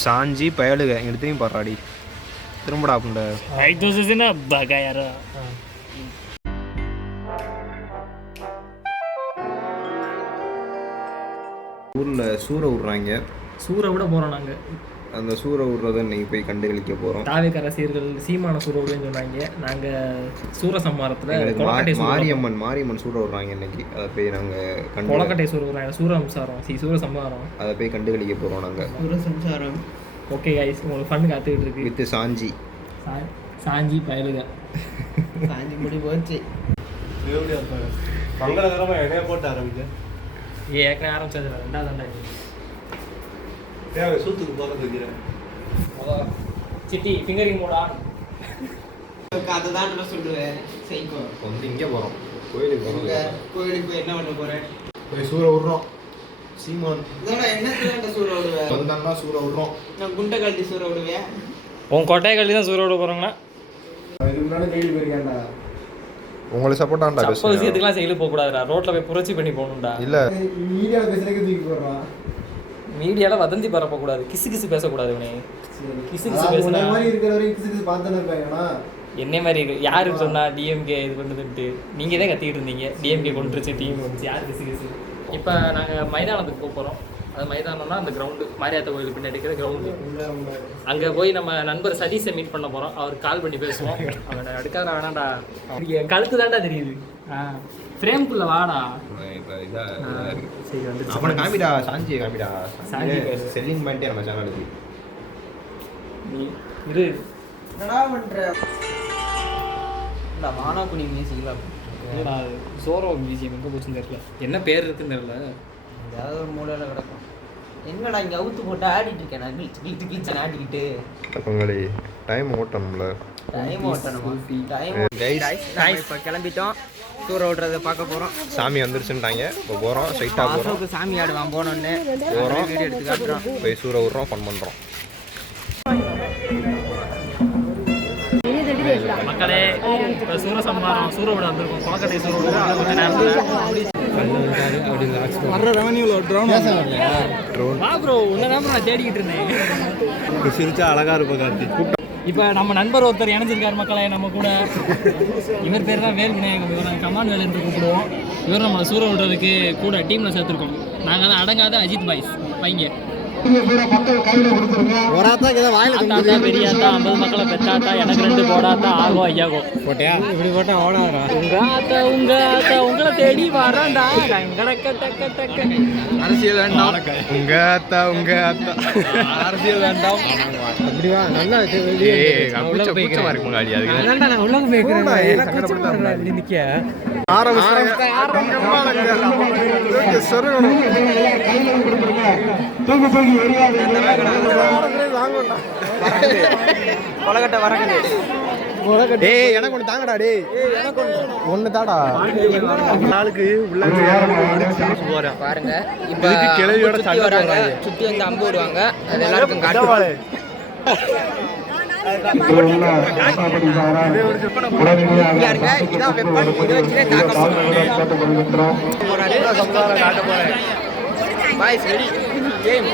சாஞ்சி பயலுக எடுத்தையும் பாடுறாடி திரும்படா அப்படின்ற ஊரில் சூறை விட்றாங்க. சூறை விட போகிறோம் நாங்கள். அந்த சூறை விட்றதை இன்னைக்கு போய் கண்டுகளிக்க போகிறோம். தாவேக ரசிகர்கள் சீமான சூறை விடுன்னு சொன்னாங்க. நாங்கள் சூரசம்மாரத்தில் மாரியம்மன் சூறை விட்றாங்க இன்னைக்கு. அதை போய் நாங்கள் கொலக்கட்டை சூறை விட்றாங்க. சூரசம்சாரம் சூரசம்மாரம் அதை போய் கண்டுகளிக்க போகிறோம் நாங்கள். சூரசம்சாரம். ஓகே கைஸ், உங்களுக்கு ஃபன் காத்துக்கிட்டு இருக்கு. வித்து சாஞ்சி பயலுக சாஞ்சி முடி போச்சு. மங்களகரமாக எண்ணெய் போட்டு ஆரம்பிக்க ஏற்கனவே ஆரம்பிச்சது 2வது சூத்துக்கு போகிறது வைக்கிறேன். சிட்டி ஃபிங்கரிங் மோடா அதுதான் சொல்லுவேன். செய்கோ வந்து இங்கே போகிறோம். கோயிலுக்கு போகிறோம். கோயிலுக்கு போய் என்ன பண்ண போகிறேன்? போய் சூறை விட்றோம். சீமான் இதோட என்ன சூறை விடுவேன்? சொந்தம்னா சூறை விட்றோம். நான் குண்டை கழட்டி சூறை விடுவேன். உன் கொட்டையை கழட்டி தான் சூறை விட போகிறாங்களா? இதுக்கு முன்னாடி ஜெயிலுக்கு போயிருக்கேன்டா. உங்களை சப்போர்ட் ஆண்டா. அப்போ விஷயத்துக்குலாம் செயலு போகக்கூடாதுடா. ரோட்டில் போய் புரட்சி பண்ணி போகணும்டா. இல்லை மீடியாவில் பேசுறதுக்கு தூக்கி போடுறான். மீடியாவில் வதந்தி பரப்பக்கூடாது. கிசு பேசக்கூடாது. இவனே கிசு பேசுனா மாதிரி இருக்கிற வரைக்கும் கிசு பார்த்தானே இருப்பாங்கண்ணா. என்ன மாதிரி இருக்கு? யாரு சொன்னா டிஎம்கே இது பண்ணுதுன்ட்டு? நீங்கள் தான் கத்திக்கிட்டு இருந்தீங்க. டிஎம்கே கொண்டுருச்சு, டிஎம் வந்துச்சு. யார் கிசு? இப்போ நாங்கள் மைதானத்துக்கு போக போகிறோம். அது மைதானம்னா அந்த கிரவுண்டு, மாரியாத்த கோயில் பின்னாடி இருக்கிற கிரவுண்டு. அங்கே போய் நம்ம நண்பர் சதீஷை மீட் பண்ண போகிறோம். அவருக்கு கால் பண்ணி பேசுவோம். அவனை அடுக்காத வேணாண்டா, கழுத்து தாண்டா தெரியுது. ஃப்ரேம்குள்ளே வாடா. சரி வந்து அவனை காமிடா. சாஞ்சியை காமிடா. செல்லிங் பண்ணிட்டே நம்ம சேனலுக்கு நீ இரு. என்னடா பண்ற? இந்த வானாக்குடி மியூசிக்லாம் சோரோ மியூசியம் எங்கே போச்சுன்னு தெரியல. என்ன பேர் இருக்குன்னு தெரியல. ஏதாவது ஒரு மூலையில் கிடக்கும். என்னடா இங்கே அவுத்து போட்டு ஆடிட்டு இருக்கேன். நான் கிழிச்சு ஆடிக்கிட்டு உங்களை டைம் ஓட்டணும்ல. டைம் ஓட்டணுமா? இப்போ கிளம்பிட்டோம். சூறை விடுறதை பார்க்க போகிறோம். சாமி வந்துருச்சுட்டாங்க. இப்போ போகிறோம். ஸ்ட்ரைட்டாக போகிறோம். சாமி ஆடுவான் போனோன்னு போகிறோம். வீடியோ எடுத்து காட்டுறோம். போய் சூறை விட்றோம். ஃபன் பண்ணுறோம். மக்களே, இப்போ சூரசம்மாரம் சூறை விட வந்திருக்கோம். கொலக்கட்டை சூறை விட கொஞ்சம் நேரத்தில் வர்ற ரெவன்யூவில் ட்ரோன் வா ப்ரோ. உன்னதான் நான் தேடிக்கிட்டு இருந்தேன். சிரிச்சா அழகா இருப்ப கார்த்தி. இப்போ நம்ம நண்பர் ஒருத்தர் இணைஞ்சிருக்காரு மக்களே நம்ம கூட. இவர் பேர் தான் வேல் விநாயகம். இவர் நாங்கள் கமான் வேல் என்று கூப்பிடுவோம். இவர் நம்ம சூறை விடுறதுக்கு கூட டீமில் சேர்த்துருக்கோம். நாங்கள் தான் அடங்காத அஜித் பாய்ஸ் பையங்க. பெரியாத்தா 50 மக்களை பெற்றாத்தா எனக்கு 2 போடாத்தா ஆகோ ஐயாகோ போட்டியா? இப்படி போட்டா ஓடாதா? உங்க ஆத்தா உங்களை தேடி வரான்டா. அரசியல் வேண்டாம். உங்க அத்தா அரசியல் வேண்டாம். அப்படிவா? நல்லா கொலக்கட்டை வரக்கட்டை. டேய் எனக்கு ஒன்று தாங்கடா. டேய் ஒன்று தாடா. நாளுக்கு உள்ள போறேன் பாருங்க. இப்போ கிளவியோட சண்டை வராங்க. சுற்றி வந்து அம்பு விடுவாங்க. அது எல்லாருக்கும் காட்டுவாங்க. இதான் வெப்பன். இதை வச்சுனே தாக்க போறேன். Boys ready game.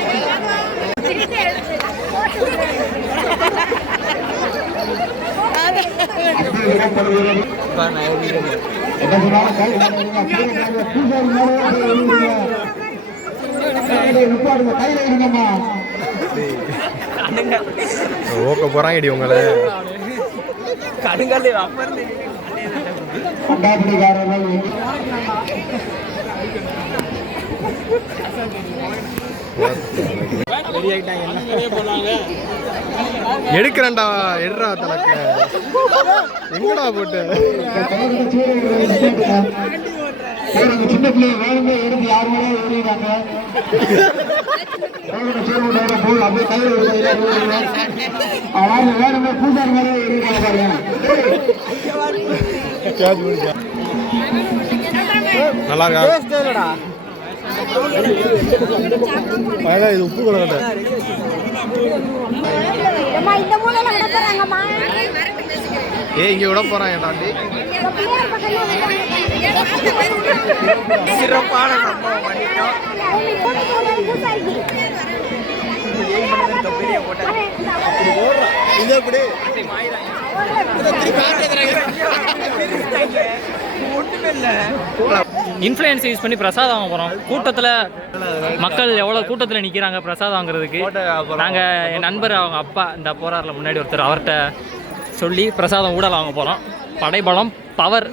ஓக்க போறாங்கடி உங்களை. கடுங்காலே எடுக்கிறேன்டா. எடுறா தனக்கு எங்கடா போட்டு சின்ன பிள்ளை வேணுமே எடுத்து யார் மேலே ஏறிடுறாங்க. அப்படியே கையில் வேணுமே பூசாரி மேலே ஏறிடுறாங்க பாருங்க. நல்லா இருக்கா? இது உப்பு கொலக்கட்டை. இங்க விட போறான் ஏடாண்டி. சிறப்பான சம்பவம் பண்ணிட்டோம். இது எப்படி இன்ஃப்ளூயன்ஸ் யூஸ் பண்ணி பிரசாதம் வாங்க போகிறோம். கூட்டத்தில் மக்கள் எவ்வளோ கூட்டத்தில் நிற்கிறாங்க பிரசாதம் வாங்குறதுக்கு. நாங்கள் என் நண்பர் அவங்க அப்பா இந்த போராரில் முன்னாடி ஒருத்தர் அவர்கிட்ட சொல்லி பிரசாதம் ஊடல் வாங்க போகிறோம். படைபலம் பவர்